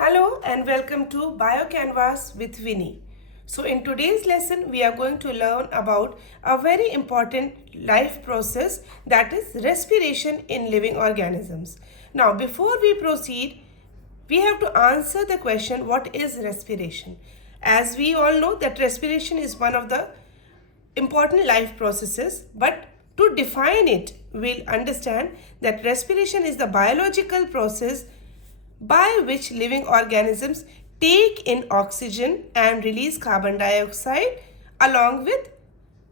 Hello and welcome to BioCanvas with Vinny. So in today's lesson we are going to learn about a very important life process, that is respiration in living organisms. Now before we proceed, we have to answer the question, what is respiration? As we all know that respiration is one of the important life processes, but to define it we'll understand that respiration is the biological process by which living organisms take in oxygen and release carbon dioxide along with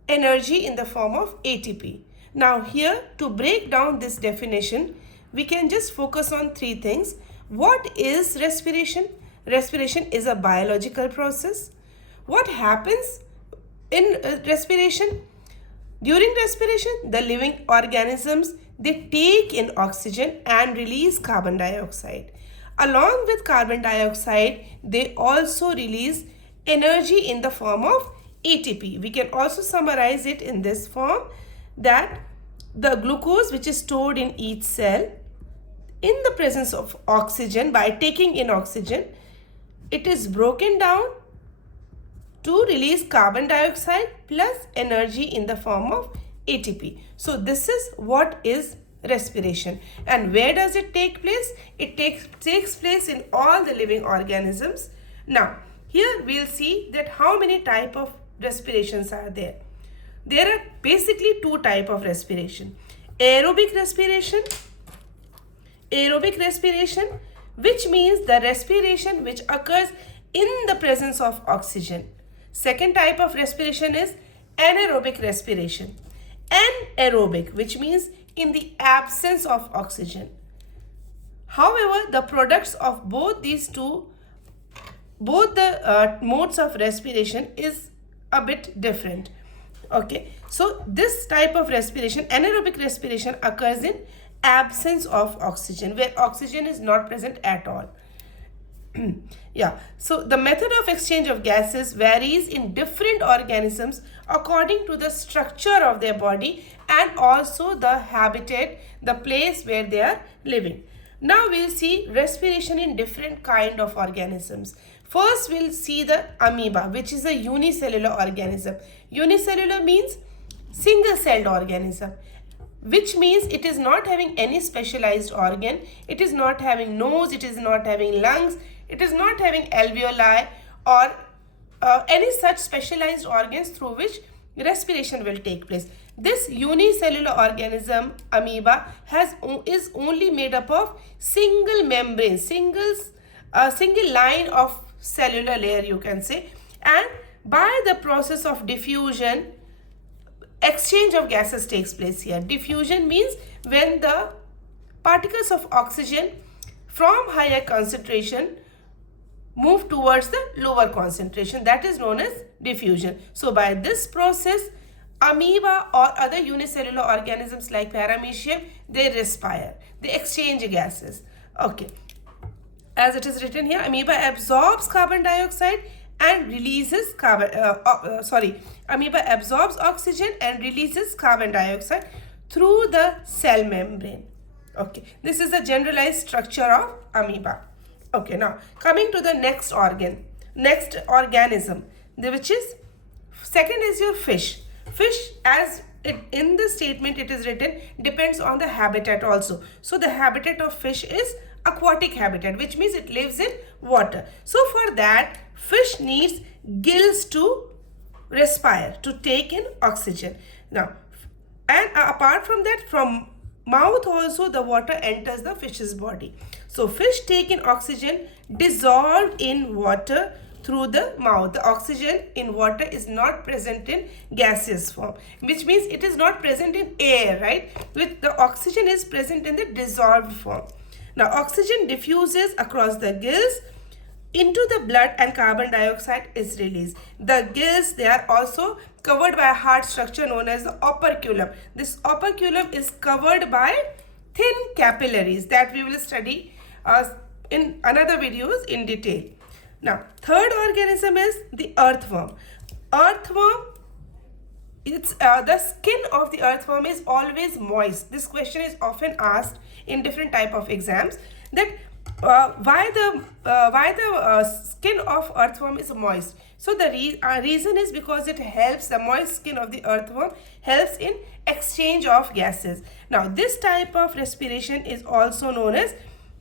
energy in the form of ATP. Now here, to break down this definition, we can just focus on three things. What is respiration? Respiration is a biological process. What happens in respiration? During respiration, the living organisms, they take in oxygen and release carbon dioxide. Along with carbon dioxide, they also release energy in the form of ATP. We can also summarize it in this form, that the glucose which is stored in each cell, in the presence of oxygen, by taking in oxygen, it is broken down to release carbon dioxide plus energy in the form of ATP. So this is what is respiration. And where does it take place? It takes place in all the living organisms. Now here we'll see that how many type of respirations are there. There are basically two type of respiration. Aerobic respiration, which means the respiration which occurs in the presence of oxygen. Second type of respiration is anaerobic respiration. Anaerobic, which means in the absence of oxygen. However, the products of both the modes of respiration is a bit different. Okay, so this type of respiration, anaerobic respiration, occurs in absence of oxygen, where oxygen is not present at all. Yeah, so the method of exchange of gases varies in different organisms according to the structure of their body and also the habitat, the place where they are living. Now we'll see respiration in different kind of organisms. First we'll see the amoeba, which is a unicellular organism. Unicellular means single-celled organism, which means it is not having any specialized organ. It is not having nose, it is not having lungs, it is not having alveoli or any such specialized organs through which respiration will take place. This unicellular organism, amoeba, is only made up of single membrane, single line of cellular layer, you can say, and by the process of diffusion, exchange of gases takes place here. Diffusion means when the particles of oxygen from higher concentration move towards the lower concentration, that is known as diffusion. So by this process, amoeba or other unicellular organisms like paramecium, they respire, they exchange gases. Okay, as it is written here, amoeba absorbs carbon dioxide and releases amoeba absorbs oxygen and releases carbon dioxide through the cell membrane. Okay, this is the generalized structure of amoeba. Okay, now coming to the next organism, which is second is your fish. Fish, as in the statement it is written, depends on the habitat also. So the habitat of fish is aquatic habitat, which means it lives in water. So for that, fish needs gills to respire, to take in oxygen. Now, and apart from that, from mouth also the water enters the fish's body. So fish take in oxygen dissolved in water through the mouth. The oxygen in water is not present in gaseous form, which means it is not present in air, right? With the oxygen is present in the dissolved form. Now oxygen diffuses across the gills into the blood and carbon dioxide is released. The gills, they are also covered by a hard structure known as the operculum. This operculum is covered by thin capillaries that we will study in another videos in detail. Now, third organism is the earthworm. Earthworm, it's the skin of the earthworm is always moist. This question is often asked in different type of exams, that Why the skin of earthworm is moist? So the reason is because it helps, the moist skin of the earthworm helps in exchange of gases. Now this type of respiration is also known as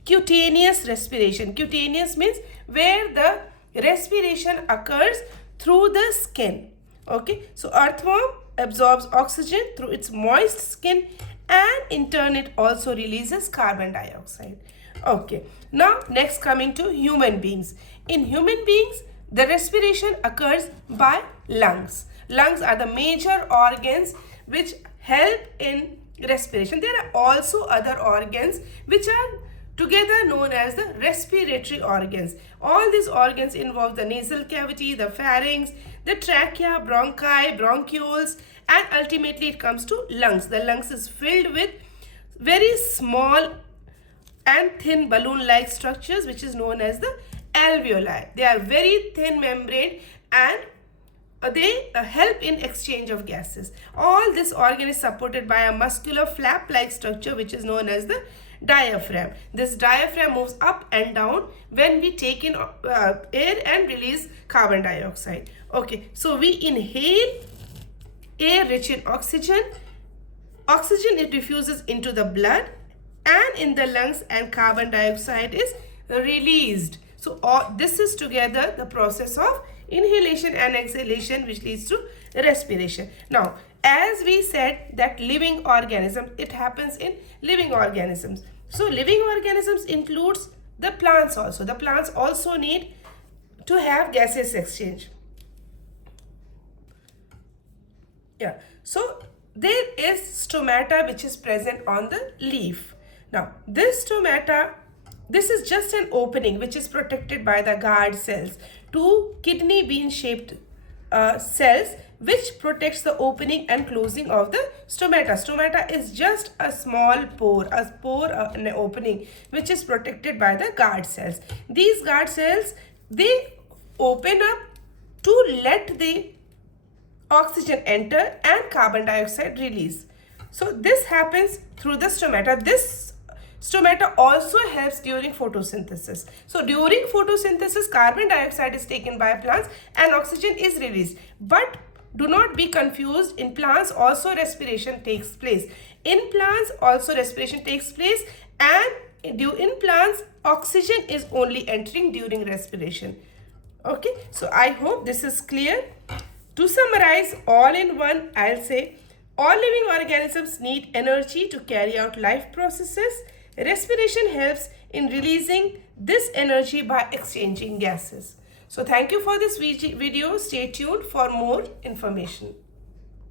cutaneous respiration. Cutaneous means where the respiration occurs through the skin. Okay, so earthworm absorbs oxygen through its moist skin, and in turn it also releases carbon dioxide. Okay, now next coming to human beings. In human beings, the respiration occurs by lungs. Lungs are the major organs which help in respiration. There are also other organs which are together known as the respiratory organs. All these organs involve the nasal cavity, the pharynx, the trachea, bronchi, bronchioles, and ultimately it comes to lungs. The lungs is filled with very small and thin balloon-like structures which is known as the alveoli. They are very thin membrane and they help in exchange of gases. All this organ is supported by a muscular flap-like structure which is known as the diaphragm. This diaphragm moves up and down when we take in air and release carbon dioxide. Okay, so we inhale air rich in oxygen. Oxygen, it diffuses into the blood and in the lungs, and carbon dioxide is released. So this is together the process of inhalation and exhalation which leads to respiration. Now, as we said that living organism, it happens in living organisms. So living organisms includes the plants also. The plants also need to have gaseous exchange. Yeah, so there is stomata which is present on the leaf. Now, this stomata, this is just an opening which is protected by the guard cells. Two kidney bean shaped cells which protects the opening and closing of the stomata. Stomata is just a small pore, an opening which is protected by the guard cells. These guard cells, they open up to let the oxygen enter and carbon dioxide release. So this happens through the stomata. This stomata also helps during photosynthesis. So during photosynthesis, carbon dioxide is taken by plants and oxygen is released. But do not be confused, in plants also respiration takes place. In plants also respiration takes place, and in plants oxygen is only entering during respiration. Okay, so I hope this is clear. To summarize all in one, I'll say all living organisms need energy to carry out life processes. Respiration helps in releasing this energy by exchanging gases. So thank you for this video. Stay tuned for more information.